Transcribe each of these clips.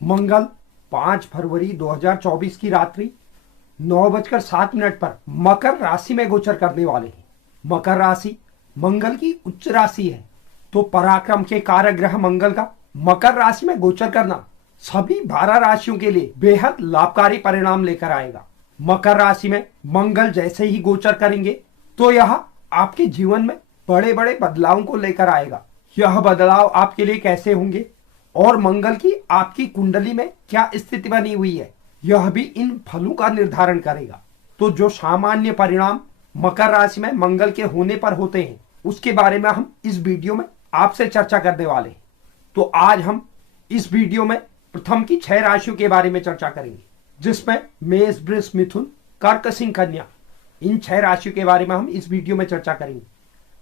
मंगल 5 फरवरी 2024 की रात्रि 9:07 पर मकर राशि में गोचर करने वाले हैं। मकर राशि मंगल की उच्च राशि है, तो पराक्रम के कारक ग्रह मंगल का मकर राशि में गोचर करना सभी 12 राशियों के लिए बेहद लाभकारी परिणाम लेकर आएगा। मकर राशि में मंगल जैसे ही गोचर करेंगे तो यह आपके जीवन में बड़े बड़े बदलावों को लेकर आएगा। यह बदलाव आपके लिए कैसे होंगे और मंगल की आपकी कुंडली में क्या स्थिति बनी हुई है, यह भी इन फलों का निर्धारण करेगा। तो जो सामान्य परिणाम मकर राशि में मंगल के होने पर होते हैं, उसके बारे में हम इस वीडियो में आपसे चर्चा करने वाले हैं। तो आज हम इस वीडियो में प्रथम की 6 राशियों के बारे में चर्चा करेंगे, जिसमें मेष, वृष, मिथुन, कर्क, सिंह, कन्या, इन 6 राशियों के बारे में हम इस वीडियो में चर्चा करेंगे।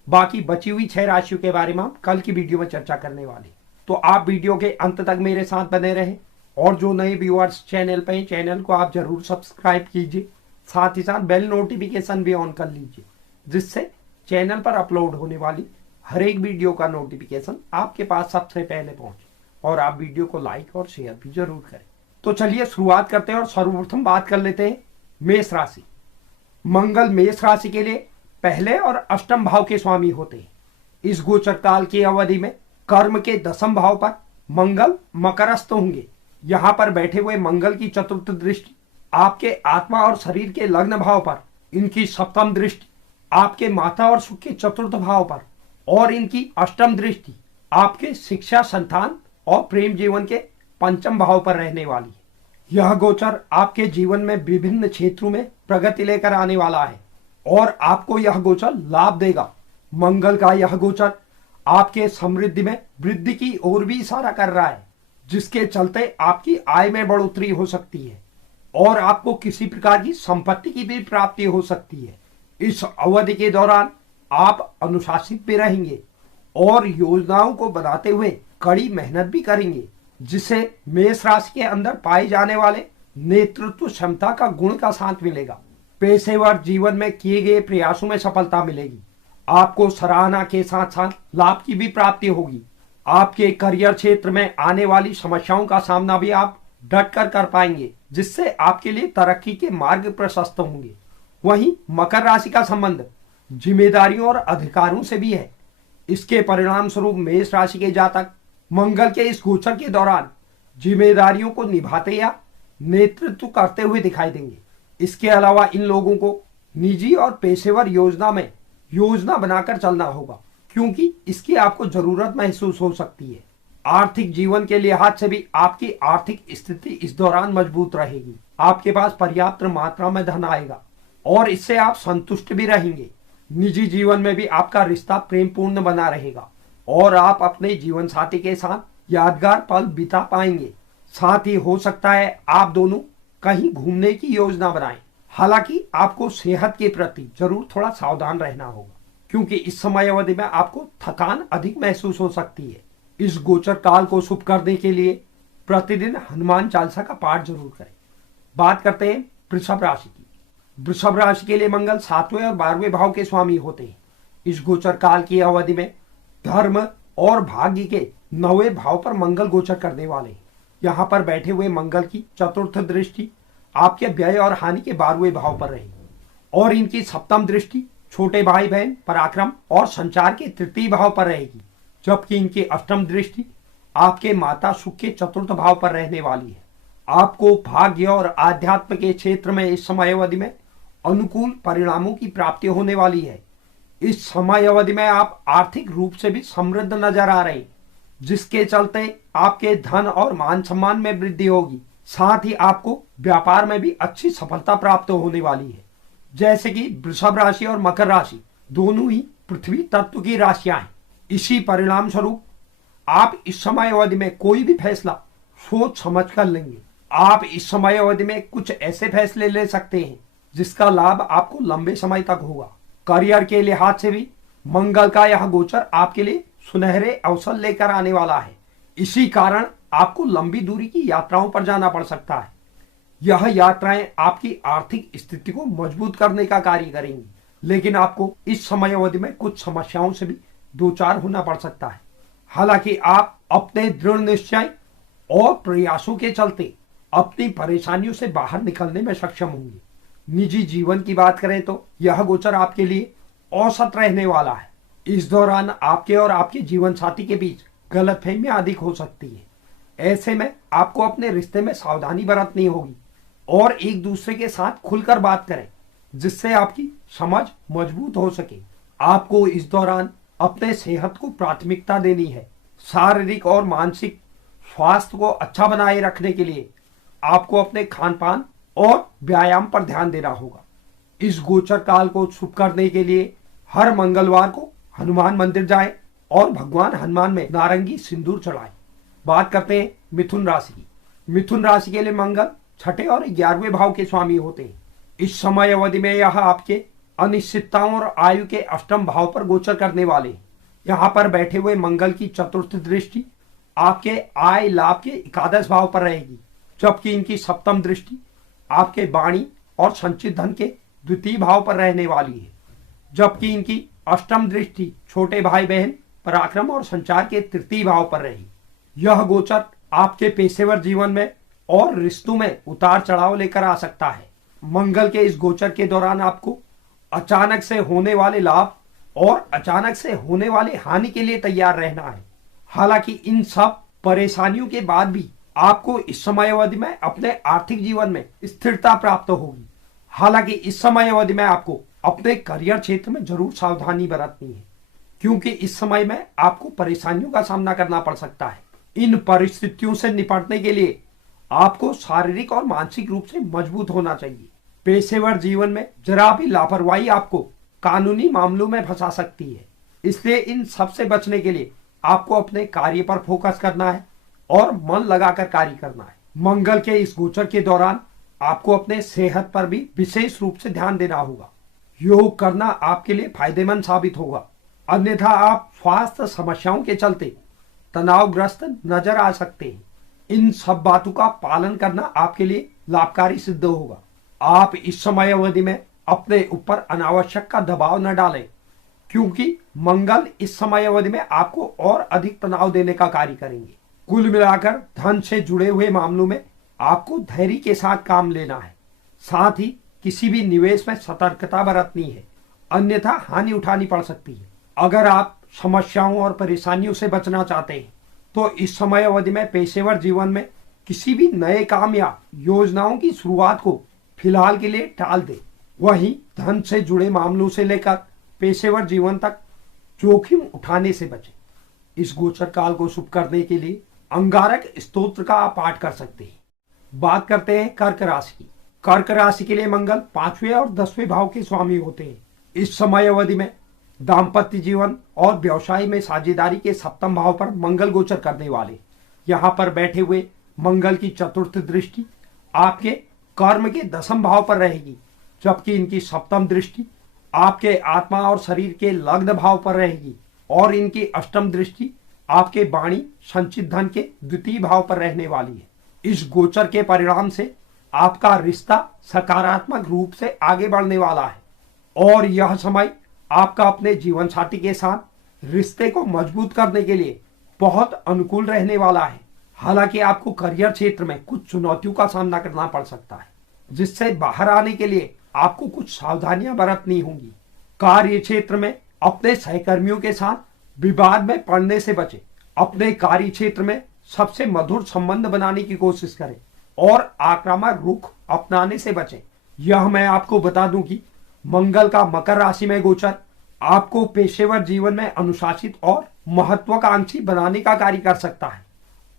बाकी बची हुई 6 राशियों के बारे में हम कल की वीडियो में चर्चा करने वाले हैं। तो आप वीडियो के अंत तक मेरे साथ बने रहें और जो नए व्यूअर्स चैनल पे हैं, चैनल को आप जरूर सब्सक्राइब कीजिए, साथ ही साथ बेल नोटिफिकेशन भी ऑन कर लीजिए, जिससे चैनल पर अपलोड होने वाली हर एक वीडियो का नोटिफिकेशन आपके पास सबसे पहले पहुंचे। और आप वीडियो को लाइक और शेयर भी जरूर करें। तो चलिए शुरुआत करते हैं और सर्वप्रथम बात कर लेते हैं मेष राशि। मंगल मेष राशि के लिए पहले और अष्टम भाव के स्वामी होते हैं। इस गोचर काल की अवधि में कर्म के 10वें भाव पर मंगल मकरस्थ होंगे। यहाँ पर बैठे हुए मंगल की चतुर्थ दृष्टि आपके आत्मा और शरीर के लग्न भाव पर, इनकी 7वीं दृष्टि आपके माता और सुख के चतुर्थ भाव पर, और इनकी 8वीं दृष्टि आपके शिक्षा, संतान और प्रेम जीवन के 5वें भाव पर रहने वाली है। यह गोचर आपके जीवन में विभिन्न क्षेत्रों में प्रगति लेकर आने वाला है और आपको यह गोचर लाभ देगा। मंगल का यह गोचर आपके समृद्धि में वृद्धि की ओर भी इशारा कर रहा है, जिसके चलते आपकी आय में बढ़ोतरी हो सकती है और आपको किसी प्रकार की संपत्ति की भी प्राप्ति हो सकती है। इस अवधि के दौरान आप अनुशासित भी रहेंगे और योजनाओं को बनाते हुए कड़ी मेहनत भी करेंगे, जिससे मेष राशि के अंदर पाए जाने वाले नेतृत्व क्षमता का गुण का साथ मिलेगा। पेशेवर जीवन में किए गए प्रयासों में सफलता मिलेगी। आपको सराहना के साथ साथ लाभ की भी प्राप्ति होगी। आपके करियर क्षेत्र में आने वाली समस्याओं का सामना भी आप डट कर पाएंगे, जिससे आपके लिए तरक्की के मार्ग प्रशस्त होंगे। वहीं मकर राशि का संबंध जिम्मेदारियों और अधिकारों से भी है। इसके परिणाम स्वरूप मेष राशि के जातक मंगल के इस गोचर के दौरान जिम्मेदारियों को निभाते या नेतृत्व करते हुए दिखाई देंगे। इसके अलावा इन लोगों को निजी और पेशेवर योजना बनाकर चलना होगा, क्योंकि इसकी आपको जरूरत महसूस हो सकती है। आर्थिक जीवन के लिहाज से भी आपकी आर्थिक स्थिति इस दौरान मजबूत रहेगी। आपके पास पर्याप्त मात्रा में धन आएगा और इससे आप संतुष्ट भी रहेंगे। निजी जीवन में भी आपका रिश्ता प्रेमपूर्ण बना रहेगा और आप अपने जीवन साथी के साथ यादगार पल बिता पाएंगे। साथ ही हो सकता है आप दोनों कहीं घूमने की योजना बनाएं। हालांकि आपको सेहत के प्रति जरूर थोड़ा सावधान रहना होगा, क्योंकि इस समय अवधि में आपको थकान अधिक महसूस हो सकती है। इस गोचर काल को शुभ करने के लिए प्रतिदिन हनुमान चालीसा का पाठ जरूर करें। बात करते हैं वृषभ राशि की। वृषभ राशि के लिए मंगल 7वें और 12वें भाव के स्वामी होते हैं। इस गोचर काल की अवधि में धर्म और भाग्य के 9वें भाव पर मंगल गोचर करने वाले हैं। यहाँ पर बैठे हुए मंगल की चतुर्थ दृष्टि आपके व्यय और हानि के 12वें भाव पर रहेगी और इनकी 7वीं दृष्टि छोटे भाई बहन, पराक्रम और संचार के 3य भाव पर रहेगी, जबकि इनकी 8वीं दृष्टि आपके माता सुख के 4th भाव पर रहने वाली है। आपको भाग्य और आध्यात्म के क्षेत्र में इस समय अवधि में अनुकूल परिणामों की प्राप्ति होने वाली है। इस समय अवधि में आप आर्थिक रूप से भी समृद्ध नजर आ रहे हैं, जिसके चलते आपके धन और मान सम्मान में वृद्धि होगी। साथ ही आपको व्यापार में भी अच्छी सफलता प्राप्त होने वाली है। जैसे कि वृषभ राशि और मकर राशि दोनों ही पृथ्वी तत्व की राशियां हैं। इसी परिणाम स्वरूप आप इस समय अवधि में कोई भी फैसला सोच समझ कर लेंगे। आप इस समय अवधि में कुछ ऐसे फैसले ले सकते हैं जिसका लाभ आपको लंबे समय तक होगा। करियर के लिहाज से भी मंगल का यह गोचर आपके लिए सुनहरे अवसर लेकर आने वाला है। इसी कारण आपको लंबी दूरी की यात्राओं पर जाना पड़ सकता है। यह यात्राएं आपकी आर्थिक स्थिति को मजबूत करने का कार्य करेंगी, लेकिन आपको इस समय अवधि में कुछ समस्याओं से भी दो चार होना पड़ सकता है। हालांकि आप अपने दृढ़ निश्चय और प्रयासों के चलते अपनी परेशानियों से बाहर निकलने में सक्षम होंगे। निजी जीवन की बात करें तो यह गोचर आपके लिए औसत रहने वाला है। इस दौरान आपके और आपके जीवन साथी के बीच गलतफहमियां अधिक हो सकती है। ऐसे में आपको अपने रिश्ते में सावधानी बरतनी होगी और एक दूसरे के साथ खुलकर बात करें, जिससे आपकी समझ मजबूत हो सके। आपको इस दौरान अपने सेहत को प्राथमिकता देनी है। शारीरिक और मानसिक स्वास्थ्य को अच्छा बनाए रखने के लिए आपको अपने खान पान और व्यायाम पर ध्यान देना होगा। इस गोचर काल को शुभ करने के लिए हर मंगलवार को हनुमान मंदिर जाएं और भगवान हनुमान में नारंगी सिंदूर चढ़ाएं। बात करते हैं मिथुन राशि की। मिथुन राशि के लिए मंगल छठे और 11वें भाव के स्वामी होते हैं। इस समय अवधि में यह आपके अनिश्चितताओं और आयु के अष्टम भाव पर गोचर करने वाले हैं। यहाँ पर बैठे हुए मंगल की चतुर्थ दृष्टि आपके आय लाभ के एकादश भाव पर रहेगी, जबकि इनकी सप्तम दृष्टि आपके वाणी और संचित धन के द्वितीय भाव पर रहने वाली है, जबकि इनकी अष्टम दृष्टि छोटे भाई बहन पराक्रम और संचार के तृतीय भाव पर रहेगी। यह गोचर आपके पेशेवर जीवन में और रिश्तों में उतार चढ़ाव लेकर आ सकता है। मंगल के इस गोचर के दौरान आपको अचानक से होने वाले लाभ और अचानक से होने वाले हानि के लिए तैयार रहना है। हालांकि इन सब परेशानियों के बाद भी आपको इस समय अवधि में अपने आर्थिक जीवन में स्थिरता प्राप्त होगी। हालांकि इस समय अवधि में आपको अपने करियर क्षेत्र में जरूर सावधानी बरतनी है, क्योंकि इस समय में आपको परेशानियों का सामना करना पड़ सकता है। इन परिस्थितियों से निपटने के लिए आपको शारीरिक और मानसिक रूप से मजबूत होना चाहिए। पेशेवर जीवन में जरा भी लापरवाही आपको कानूनी मामलों में फंसा सकती है, इसलिए इन सब से बचने के लिए आपको अपने कार्य पर फोकस करना है और मन लगाकर कार्य करना है। मंगल के इस गोचर के दौरान आपको अपने सेहत पर भी विशेष रूप से ध्यान देना होगा। योग करना आपके लिए फायदेमंद साबित होगा, अन्यथा आप स्वास्थ्य समस्याओं के चलते तनावग्रस्त नजर आ सकते हैं। इन सब बातों का पालन करना आपके लिए लाभकारी सिद्ध होगा। आप इस समय अवधि में अपने ऊपर अनावश्यक का दबाव न डालें, क्योंकि मंगल इस समय अवधि में आपको और अधिक तनाव देने का कार्य करेंगे। कुल मिलाकर धन से जुड़े हुए मामलों में आपको धैर्य के साथ काम लेना है। साथ ही किसी भी निवेश में सतर्कता बरतनी है, अन्यथा हानि उठानी पड़ सकती है। अगर आप समस्याओं और परेशानियों से बचना चाहते हैं तो इस समय अवधि में पेशेवर जीवन में किसी भी नए काम या योजनाओं की शुरुआत को फिलहाल के लिए टाल दें। वहीं धन से जुड़े मामलों से लेकर पेशेवर जीवन तक जोखिम उठाने से बचें। इस गोचर काल को शुभ करने के लिए अंगारक स्तोत्र का आप पाठ कर सकते हैं। बात करते हैं कर्क राशि की। कर्क राशि के लिए मंगल 5वें और 10वें भाव के स्वामी होते हैं। इस समय अवधि में दाम्पत्य जीवन और व्यवसाय में साझेदारी के सप्तम भाव पर मंगल गोचर करने वाले। यहाँ पर बैठे हुए मंगल की चतुर्थ दृष्टि आपके कर्म के दसम भाव पर रहेगी, जबकि इनकी सप्तम दृष्टि आपके आत्मा और शरीर के लग्न भाव पर रहेगी और इनकी अष्टम दृष्टि आपके वाणी संचित धन के द्वितीय भाव पर रहने वाली है। इस गोचर के परिणाम से आपका रिश्ता सकारात्मक रूप से आगे बढ़ने वाला है और यह समय आपका अपने जीवन साथी के साथ रिश्ते को मजबूत करने के लिए बहुत अनुकूल रहने वाला है। हालांकि आपको करियर क्षेत्र में कुछ चुनौतियों का सामना करना पड़ सकता है, जिससे बाहर आने के लिए आपको कुछ सावधानियां बरतनी होंगी। कार्य क्षेत्र में अपने सहकर्मियों के साथ विवाद में पड़ने से बचें। अपने कार्य क्षेत्र में सबसे मधुर संबंध बनाने की कोशिश करें और आक्रामक रुख अपनाने से बचें। यह मैं आपको बता दूं कि मंगल का मकर राशि में गोचर आपको पेशेवर जीवन में अनुशासित और महत्वाकांक्षी बनाने का कार्य कर सकता है।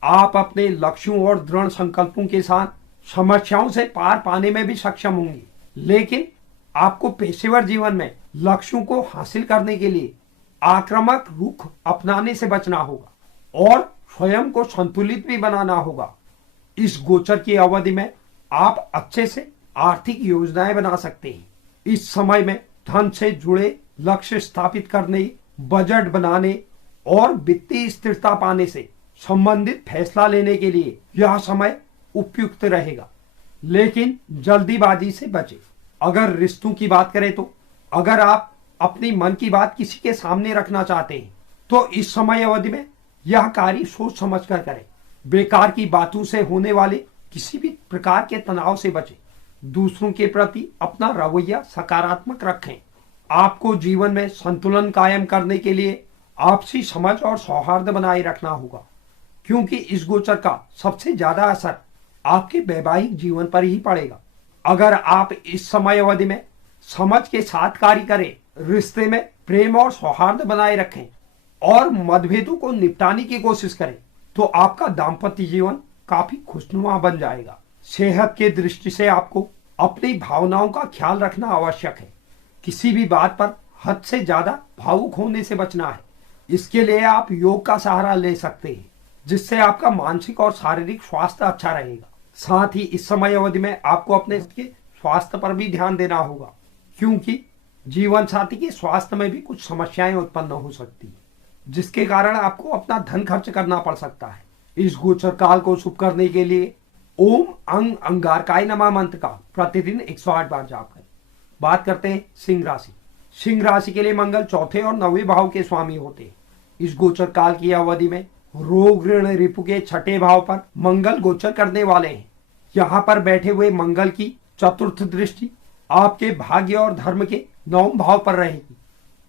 आप अपने लक्ष्यों और दृढ़ संकल्पों के साथ समस्याओं से पार पाने में भी सक्षम होंगे, लेकिन आपको पेशेवर जीवन में लक्ष्यों को हासिल करने के लिए आक्रामक रुख अपनाने से बचना होगा और स्वयं को संतुलित भी बनाना होगा। इस गोचर की अवधि में आप अच्छे से आर्थिक योजनाएं बना सकते हैं। इस समय में धन से जुड़े लक्ष्य स्थापित करने, बजट बनाने और वित्तीय स्थिरता पाने से संबंधित फैसला लेने के लिए यह समय उपयुक्त रहेगा, लेकिन जल्दीबाजी से बचें। अगर रिश्तों की बात करें तो अगर आप अपनी मन की बात किसी के सामने रखना चाहते हैं तो इस समय अवधि में यह कार्य सोच समझकर करें। बेकार की बातों से होने वाले किसी भी प्रकार के तनाव से बचें। दूसरों के प्रति अपना रवैया सकारात्मक रखें। आपको जीवन में संतुलन कायम करने के लिए आपसी समझ और सौहार्द बनाए रखना होगा, क्योंकि इस गोचर का सबसे ज्यादा असर आपके वैवाहिक जीवन पर ही पड़ेगा। अगर आप इस समय अवधि में समझ के साथ कार्य करें, रिश्ते में प्रेम और सौहार्द बनाए रखें और मतभेदों को निपटाने की कोशिश करें, तो आपका दाम्पत्य जीवन काफी खुशनुमा बन जाएगा। सेहत के दृष्टि से आपको अपनी भावनाओं का ख्याल रखना आवश्यक है। किसी भी बात पर हद से ज्यादा भावुक होने से बचना है। इसके लिए आप योग का सहारा ले सकते हैं, जिससे आपका मानसिक और शारीरिक स्वास्थ्य अच्छा रहेगा। साथ ही इस समय अवधि में आपको अपने स्वास्थ्य पर भी ध्यान देना होगा, क्योंकि जीवन साथी के स्वास्थ्य में भी कुछ समस्याएं उत्पन्न हो सकती है, जिसके कारण आपको अपना धन खर्च करना पड़ सकता है। इस गोचर काल को शुभ करने के लिए ओम अंग अंगारकाय नमः मंत्र का प्रतिदिन 108 बार जाप करें। बात करते हैं सिंह राशि। सिंह राशि के लिए मंगल चौथे और 9वें भाव के स्वामी होते हैं। इस गोचर काल की अवधि में रोग ऋण रिपु के 6ठे भाव पर मंगल गोचर करने वाले हैं। यहाँ पर बैठे हुए मंगल की चतुर्थ दृष्टि आपके भाग्य और धर्म के 9वें भाव पर रहेगी,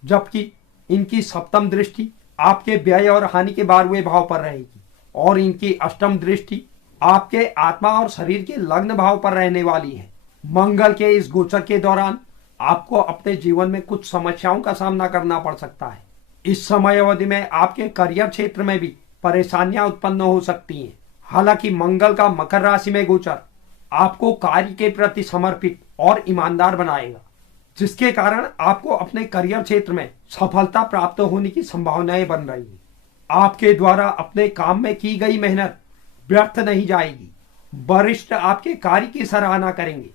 जबकि इनकी सप्तम दृष्टि आपके व्यय और हानि के 12वें भाव पर रहेगी और इनकी अष्टम दृष्टि आपके आत्मा और शरीर के लग्न भाव पर रहने वाली है। मंगल के इस गोचर के दौरान आपको अपने जीवन में कुछ समस्याओं का सामना करना पड़ सकता है। इस समय अवधि में आपके करियर क्षेत्र में भी परेशानियां उत्पन्न हो सकती हैं। हालांकि मंगल का मकर राशि में गोचर आपको कार्य के प्रति समर्पित और ईमानदार बनाएगा, जिसके कारण आपको अपने करियर क्षेत्र में सफलता प्राप्त होने की संभावनाएं बन रही है। आपके द्वारा अपने काम में की गई मेहनत व्यर्थ नहीं जाएगी। वरिष्ठ आपके कार्य की सराहना करेंगे।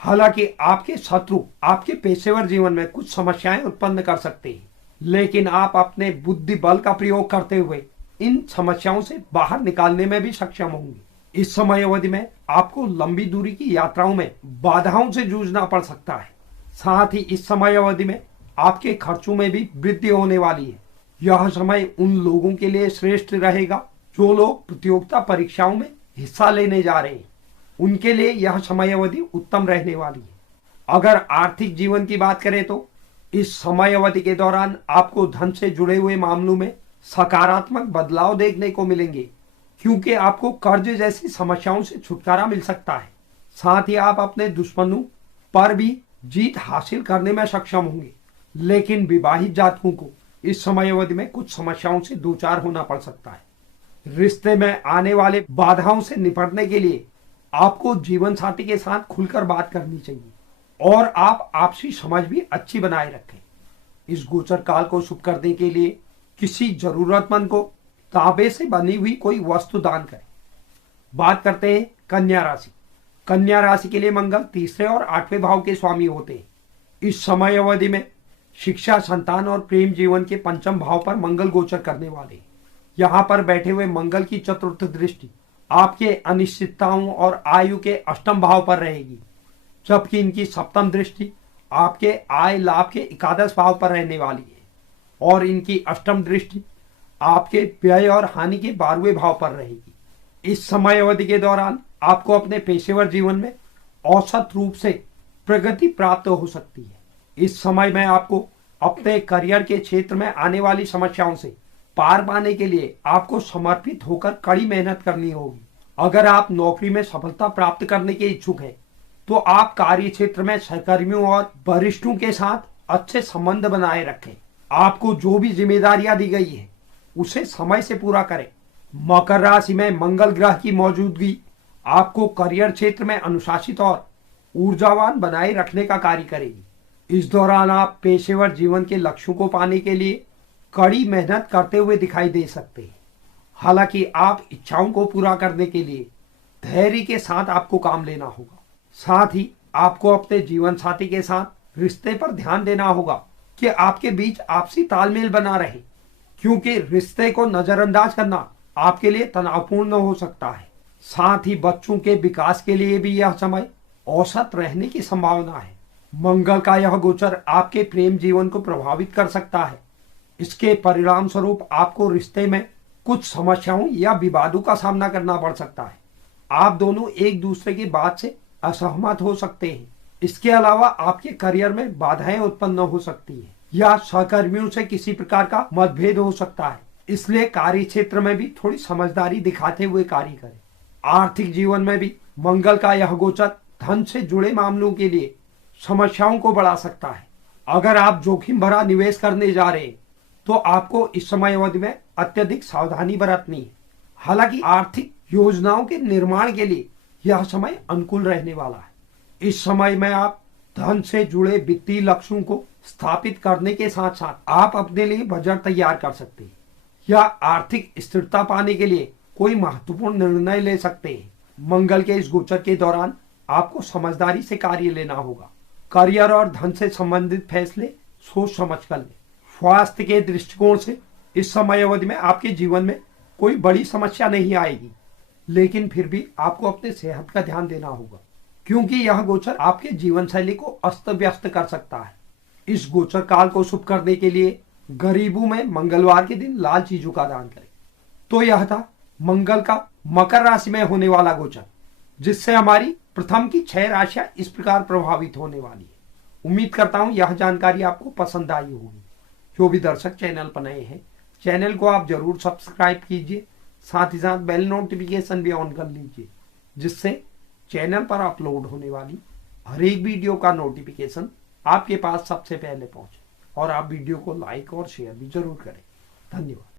हालांकि आपके शत्रु आपके पेशेवर जीवन में कुछ समस्याएं उत्पन्न कर सकते हैं, लेकिन आप अपने बुद्धि बल का प्रयोग करते हुए इन समस्याओं से बाहर निकालने में भी सक्षम होंगे। इस समय अवधि में आपको लंबी दूरी की यात्राओं में बाधाओं से जूझना पड़ सकता है। साथ ही इस समय अवधि में आपके खर्चों में भी वृद्धि होने वाली है। यह समय उन लोगों के लिए श्रेष्ठ रहेगा जो लोग प्रतियोगिता परीक्षाओं में हिस्सा लेने जा रहे हैं। उनके लिए यह समय अवधि उत्तम रहने वाली है। अगर आर्थिक जीवन की बात करें तो इस समय अवधि के दौरान आपको धन से जुड़े हुए मामलों में सकारात्मक बदलाव देखने को मिलेंगे, क्योंकि आपको कर्ज जैसी समस्याओं से छुटकारा मिल सकता है। साथ ही आप अपने दुश्मनों पर भी जीत हासिल करने में सक्षम होंगे। लेकिन विवाहित जातकों को इस समय अवधि में कुछ समस्याओं से दो चार होना पड़ सकता है। रिश्ते में आने वाले बाधाओं से निपटने के लिए आपको जीवन साथी के साथ खुलकर बात करनी चाहिए और आप आपसी समझ भी अच्छी बनाए रखें। इस गोचर काल को शुभ करने के लिए किसी जरूरतमंद को तांबे से बनी हुई कोई वस्तु दान करें। बात करते हैं कन्या राशि। कन्या राशि के लिए मंगल तीसरे और 8वें भाव के स्वामी होते हैं। इस समय अवधि में शिक्षा, संतान और प्रेम जीवन के 5वें भाव पर मंगल गोचर करने वाले हैं। यहाँ पर बैठे हुए मंगल की चतुर्थ दृष्टि आपके अनिश्चितताओं और आयु के 8वें भाव पर रहेगी, जबकि इनकी सप्तम दृष्टि आपके आय लाभ के 11वें भाव पर रहने वाली है और इनकी अष्टम दृष्टि आपके व्यय और हानि के 12वें भाव पर रहेगी। इस समय अवधि के दौरान आपको अपने पेशेवर जीवन में औसत रूप से प्रगति प्राप्त हो सकती है। इस समय में आपको अपने करियर के क्षेत्र में आने वाली समस्याओं से पार पाने के लिए आपको समर्पित होकर कड़ी मेहनत करनी होगी। अगर आप नौकरी में सफलता प्राप्त करने के इच्छुक हैं, तो आप कार्य क्षेत्र में सहकर्मियों और वरिष्ठों के साथ अच्छे संबंध बनाए रखें। आपको जो भी जिम्मेदारियां दी गई है उसे समय से पूरा करें। मकर राशि में मंगल ग्रह की मौजूदगी आपको करियर क्षेत्र में अनुशासित और ऊर्जावान बनाए रखने का कार्य करेगी। इस दौरान आप पेशेवर जीवन के लक्ष्यों को पाने के लिए कड़ी मेहनत करते हुए दिखाई दे सकते हैं। हालांकि आप इच्छाओं को पूरा करने के लिए धैर्य के साथ आपको काम लेना होगा। साथ ही आपको अपने जीवन साथी के साथ रिश्ते पर ध्यान देना होगा कि आपके बीच आपसी तालमेल बना रहे, क्योंकि रिश्ते को नजरअंदाज करना आपके लिए तनावपूर्ण हो सकता है। साथ ही बच्चों के विकास के लिए भी यह समय औसत रहने की संभावना है। मंगल का यह गोचर आपके प्रेम जीवन को प्रभावित कर सकता है। इसके परिणाम स्वरूप आपको रिश्ते में कुछ समस्याओं या विवादों का सामना करना पड़ सकता है। आप दोनों एक दूसरे की बात से असहमत हो सकते हैं। इसके अलावा आपके करियर में बाधाएं उत्पन्न हो सकती है या सहकर्मियों से किसी प्रकार का मतभेद हो सकता है। इसलिए कार्य क्षेत्र में भी थोड़ी समझदारी दिखाते हुए कार्य करें। आर्थिक जीवन में भी मंगल का यह गोचर धन से जुड़े मामलों के लिए समस्याओं को बढ़ा सकता है। अगर आप जोखिम भरा निवेश करने जा रहे हैं तो आपको इस समय अवधि में अत्यधिक सावधानी बरतनी है। हालांकि आर्थिक योजनाओं के निर्माण के लिए यह समय अनुकूल रहने वाला है। इस समय में आप धन से जुड़े वित्तीय लक्ष्यों को स्थापित करने के साथ साथ आप अपने लिए बजट तैयार कर सकते हैं या आर्थिक स्थिरता पाने के लिए कोई महत्वपूर्ण निर्णय ले सकते हैं। मंगल के इस गोचर के दौरान आपको समझदारी से कार्य लेना होगा। करियर और धन से संबंधित फैसले सोच समझ कर लें। स्वास्थ्य के दृष्टिकोण से इस समय अवधि में आपके जीवन में कोई बड़ी समस्या नहीं आएगी, लेकिन फिर भी आपको अपने सेहत का ध्यान देना होगा क्योंकि यह गोचर आपके जीवन शैली को अस्त व्यस्त कर सकता है। इस गोचर काल को शुभ करने के लिए गरीबों में मंगलवार के दिन लाल चीजों का दान करें। तो यह था मंगल का मकर राशि में होने वाला गोचर, जिससे हमारी प्रथम की 6 राशियां इस प्रकार प्रभावित होने वाली है। उम्मीद करता हूं यह जानकारी आपको पसंद आई होगी। जो भी दर्शक चैनल पर नए हैं, चैनल को आप जरूर सब्सक्राइब कीजिए, साथ ही साथ बेल नोटिफिकेशन भी ऑन कर लीजिए, जिससे चैनल पर अपलोड होने वाली हर एक वीडियो का नोटिफिकेशन आपके पास सबसे पहले पहुंचे। और आप वीडियो को लाइक और शेयर भी जरूर करें। धन्यवाद।